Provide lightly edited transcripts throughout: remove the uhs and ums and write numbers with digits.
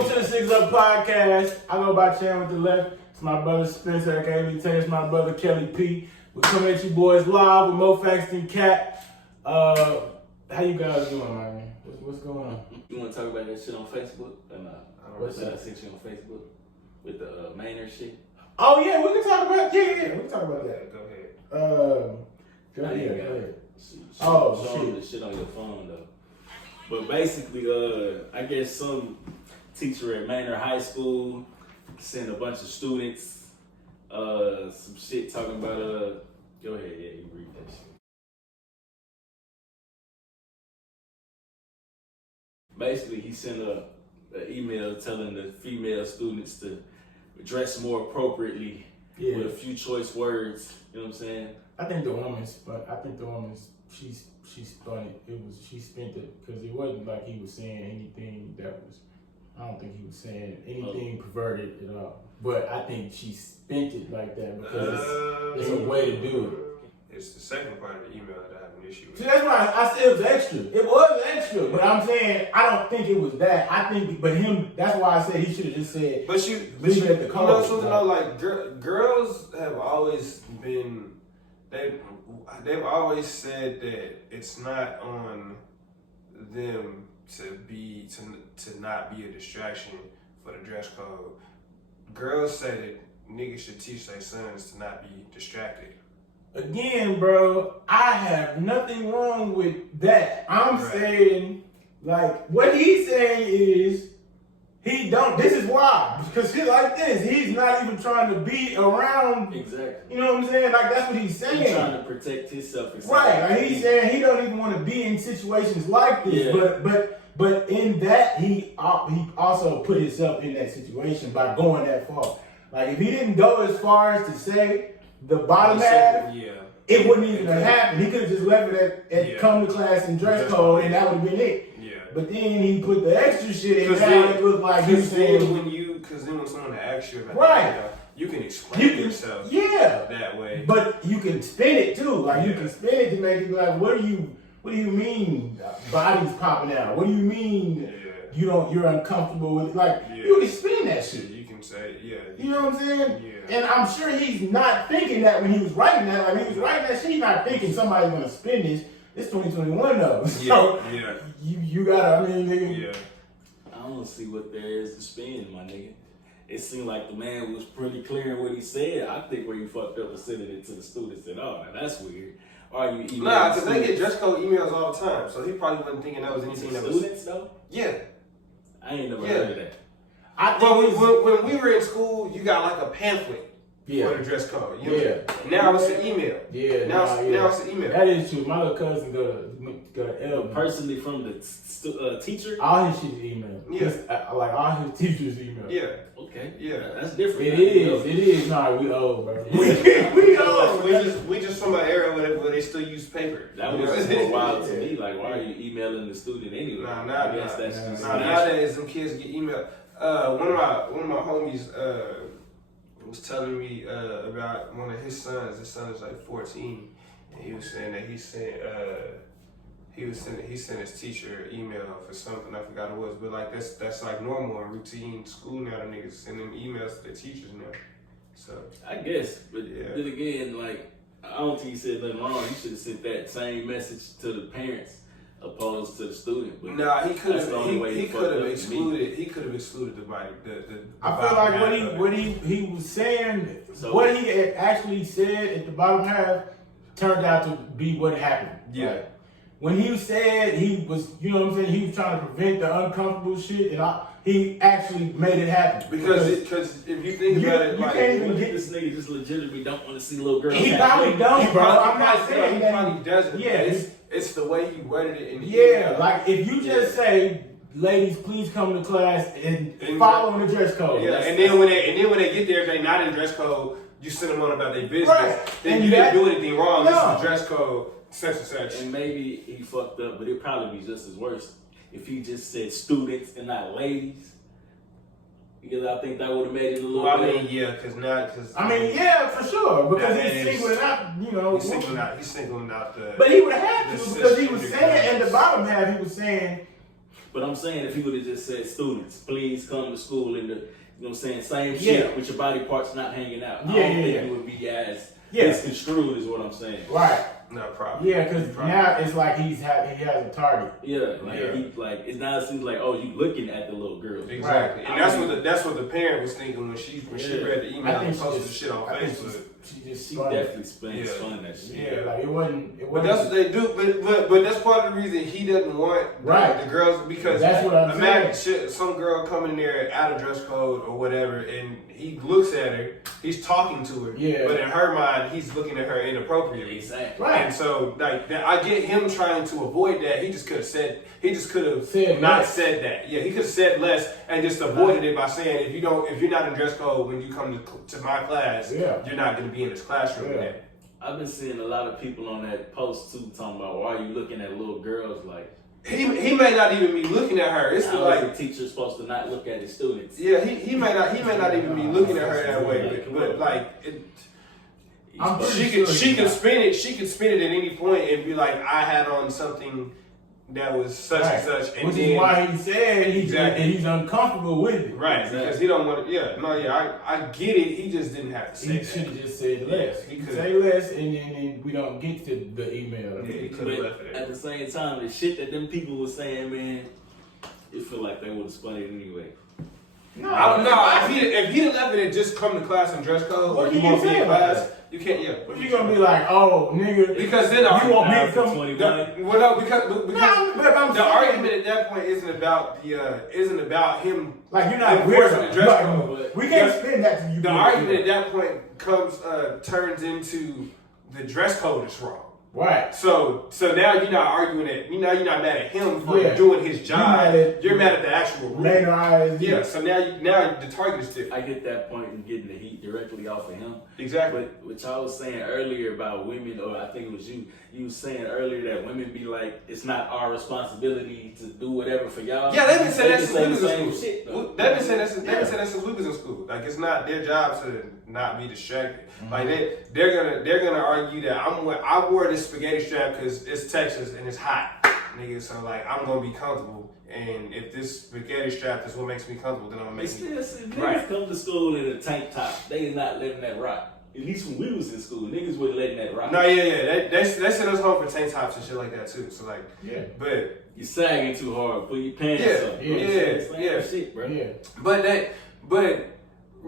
Welcome to the Six Up Podcast. I go by Chan with the left. It's my brother Spencer, aka It's my brother Kelly P. We're coming at you boys live with more facts than cat. How you guys doing, man? What's going on? You want to talk about that shit on Facebook? Or not? What's that? I sent you on Facebook with the Maynard shit. Oh yeah, we can talk about we can talk about that. Go ahead. Go ahead. Show them the shit on your phone though. But basically, I guess some teacher at Maynard High School sent a bunch of students some shit talking about go ahead, yeah, you read that shit. Basically, he sent an email telling the female students to dress more appropriately with a few choice words. You know what I'm saying? I think the woman's she spun it. She spent it because it wasn't like he was saying anything that was. I don't think he was saying anything perverted at all. But I think she spent it like that because it's a way to do it. It's the second part of the email that I have an issue with. See, that's why I said it was extra. It was extra, but I'm saying I don't think it was that. I think, but him. That's why I said he should have just said. But leave it at the you code. know something though, like girls have always been. They've always said that it's not on them to not be a distraction for the dress code. Girls say that niggas should teach their sons to not be distracted. Again, bro, I have nothing wrong with that. I'm saying, like, what he's saying is this is why. Because shit like this, he's not even trying to be around. Exactly. You know what I'm saying? Like, that's what he's saying. He's trying to protect himself. Right. Like, he's saying he don't even want to be in situations like this. Yeah. But in that, he also put himself in that situation by going that far. Like, if he didn't go as far as to say the bottom half, it wouldn't even have happened. He could have just left it at come to class and dress code, and that would have been it. Yeah. But then he put the extra shit in there, and it looked like he said. Because then when someone asks you about that, you can explain yourself that way. But you can spin it too. Like, you can spin it to make it like, what do you mean body's popping out? What do you mean you're uncomfortable with it? Like, you can spin that shit. You can say, You know what I'm saying? Yeah. And I'm sure he's not thinking that when he was writing that. Like, when he was writing that shit, he's not thinking somebody's gonna spin this. It's 2021 though. So you gotta, nigga. I don't see what there is to spin, my nigga. It seemed like the man was pretty clear in what he said. I think where he fucked up was sending it to the students at all. Now that's weird. Are you emailing because they get dress code emails all the time. So he probably wasn't thinking that was anything that was students though? Yeah. I ain't never heard of that. When we were in school, you got like a pamphlet for the dress code. You know? Now it's an email. Now it's an email. That is true. My little cousin go to L. Personally from the teacher? All his shit is email. Like all his teachers email. Yeah. Okay. Yeah. That's different. It is. Nah, we old, bro. we old. We just from an era where they still use paper. That was so wild to me. Like, why are you emailing the student anyway? Nowadays, them kids get email. One of my homies was telling me about one of his sons. His son is like 14, and he was saying that he sent his teacher an email for something, I forgot what it was, but like that's like normal and routine school now. The niggas sending emails to their teachers now. So I guess, but then again, like, I don't think he said nothing wrong. He should have sent that same message to the parents opposed to the student. But nah, he could have excluded. He could have excluded the body. I feel like what he was saying, what he had actually said at the bottom half turned out to be what happened. Yeah. Like, when he said he was, you know what I'm saying, he was trying to prevent the uncomfortable shit, and he actually made it happen. Because if you think about it, like, can't even get this nigga just legitimately don't want to see little girls. He probably don't, bro. I'm not saying he that. Probably doesn't. Yeah, it's the way he worded it. In the email. Like if you just say, "Ladies, please come to class and follow the dress code." Yeah, and then when they get there, if they not in dress code, you send them on about their business. Right. Then And you didn't do anything wrong. No. This is the dress code. Such and such. And maybe he fucked up, but it'd probably be just as worse if he just said students and not ladies. Because I think that would have made it a little better. I mean, for sure. Because he's singling out, He's singling out the... But he would have had to, because he was saying, in the bottom half, he was saying, But I'm saying if he would have just said, students, please come to school in the, you know what I'm saying, same shit with your body parts not hanging out. I don't think it would be as misconstrued is what I'm saying. Right. No problem. Yeah, because now it's like he has a target. Yeah, like it now seems like, oh, you looking at the little girl. Exactly, and that's what the parent was thinking when she read the email and posted the shit on Facebook. She definitely spun that shit. Yeah, like it wasn't. But that's what they do. But that's part of the reason he doesn't want the girls, because that's what I'm saying. Some girl coming in there out of dress code or whatever, and he looks at her, he's talking to her, but in her mind, he's looking at her inappropriately. Exactly. Right. And so, like, I get him trying to avoid that. He just could have said that. Yeah, he could have said less and just avoided it by saying, if you're not in dress code when you come to my class, you're not going to be in this classroom today. I've been seeing a lot of people on that post too talking about, why are you looking at little girls like? He may not even be looking at her. It's like the teacher's supposed to not look at his students. Yeah, he may not even be looking at her that way. But like, she can spin it. She can spin it at any point and be like, I had on something that was such and such, and which is why he said he's uncomfortable with it. Right, because he don't want to. I get it. He just didn't have to say that. He should have just said less. He could say less, and then we don't get to the email. Yeah, he could have left it. At the same time, the shit that them people were saying, man, it feel like they would have spun it anyway. No. If he'd have left it and just come to class in dress code, what or you want to be in class, you can't. Yeah. What you gonna be like? Oh, nigga. Because then you want me to come? Because the argument at that point isn't about him. Like you're not enforcing the dress code. We can't spin that to you. The argument at that point turns into the dress code is wrong. Right. So now you're not arguing it. You're not mad at him for doing his job. You're mad at the actual rule. Yeah. So now the target is different. I get that point in getting the heat directly off of him. Exactly. But what y'all was saying earlier about women, or I think it was you. You was saying earlier that women be like, it's not our responsibility to do whatever for y'all. Yeah, they've been saying that since we was in school. They've been saying that since we was in school. Like, it's not their job to not be distracted. Mm-hmm. Like they're gonna argue that I wore this spaghetti strap because it's Texas and it's hot, nigga. So like I'm gonna be comfortable, and if this spaghetti strap is what makes me comfortable, then I'm gonna make me. Niggas come to school in a tank top. They is not letting that rock. At least when we was in school, niggas wasn't letting that rock. No, yeah. They sent us home for tank tops and shit like that too. So like, but you sagging too hard. Put your pants up. Yeah. Shit, bro. Yeah. But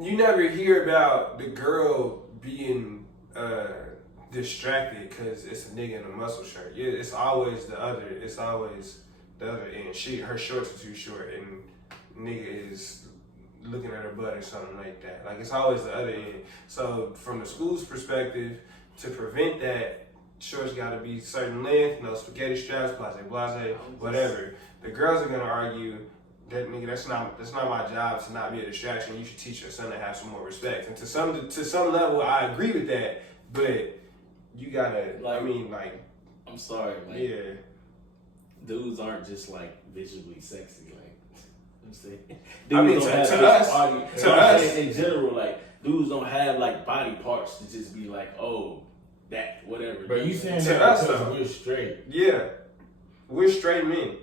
you never hear about the girl being distracted because it's a nigga in a muscle shirt. Yeah, it's always the other. It's always the other end. Her shorts are too short, and nigga is looking at her butt or something like that. Like, it's always the other end. So from the school's perspective, to prevent that, shorts got to be certain length, no spaghetti straps, blase, whatever. The girls are gonna argue that, nigga, that's not my job to not be a distraction. You should teach your son to have some more respect. And to some level, I agree with that. But you gotta, I'm sorry, yeah. Dudes aren't just like visually sexy, like. I'm saying, to us, in general, like dudes don't have like body parts to just be like, oh, that whatever. But you saying to that us, because we're straight? Yeah, we're straight men.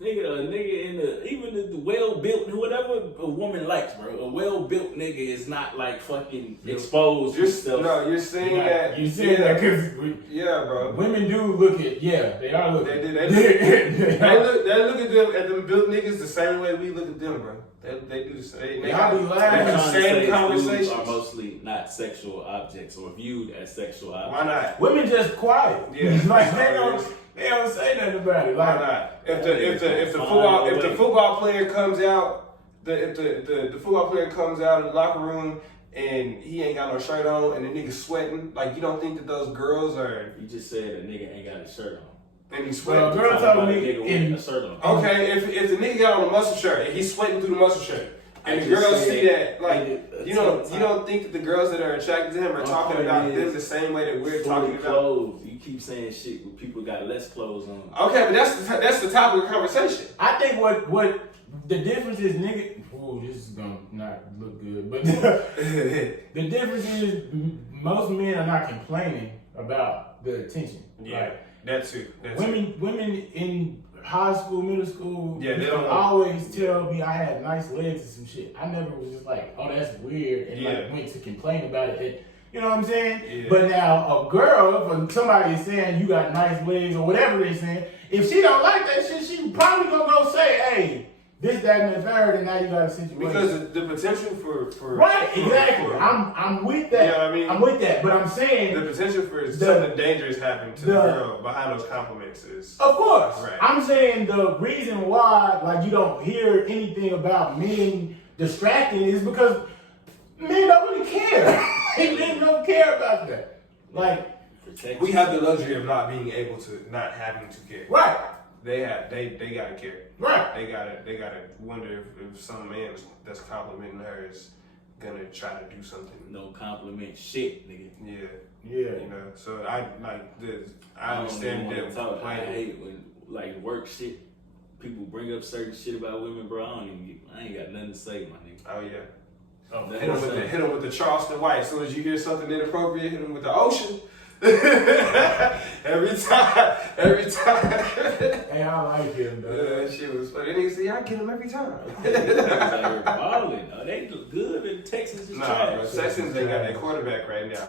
Nigga in the well built, whatever a woman likes, bro. A well built nigga is not like fucking exposed. No, you're saying that. You saying that because bro. Women do look at they are looking. They look at them built niggas the same way we look at them, bro. They do the same. They have the same conversations. Are mostly not sexual objects or viewed as sexual objects. Why not? Women just quiet. Yeah, like they don't say nothing about it. Like, why not? If the football player comes out, if the football player comes out in the locker room and he ain't got no shirt on and the nigga's sweating, like, you don't think that those girls are? You just said a nigga ain't got his shirt on. And he's sweating. Girl told me in a shirt on. Okay, if the nigga got on a muscle shirt and he's sweating through the muscle shirt, and the girls see that, like, you don't think that the girls that are attracted to him are talking about them the same way that we're talking about clothes. You keep saying shit when people got less clothes on. Okay, but that's the topic of conversation. I think what the difference is, nigga. Oh, this is gonna not look good, but the difference is most men are not complaining about the attention. Yeah, right? That too. Women in high school, middle school, Yeah, they used don't to want- always tell me I had nice legs and some shit. I never was just like, oh, that's weird, and Yeah. like went to complain about it. And, you know what I'm saying? Yeah. But now a girl, if somebody is saying you got nice legs or whatever they're saying, if she don't like that shit, she probably gonna go say, hey, this, that, and the third, and now you got a situation. Because the potential for right, exactly. I'm with that. You know what I mean? I'm with that, but I'm saying the potential for something dangerous happening to the girl behind those compliments is. of course. Right. I'm saying the reason why like you don't hear anything about men distracting is because men don't really care. Men don't care about that. Like Protect We have the luxury of not being able to, not having to care. right, They gotta care. right. They gotta wonder if some man that's complimenting her is gonna try to do something. No compliment shit, nigga. Yeah, Yeah. you know. So I I understand don't that. even wanna talk. I hate when like work shit. People bring up certain shit about women, bro. I ain't got nothing to say, my nigga. Oh yeah. Oh, Hit him with the Charleston White. As soon as you hear something inappropriate, hit him with the ocean. every time. Hey, I like him though. That shit was funny. Nigga see, I get him every time. Niggas out here balling. Oh, they look good in Texas. Is Nah, trash. bro. Texans ain't got that quarterback right now.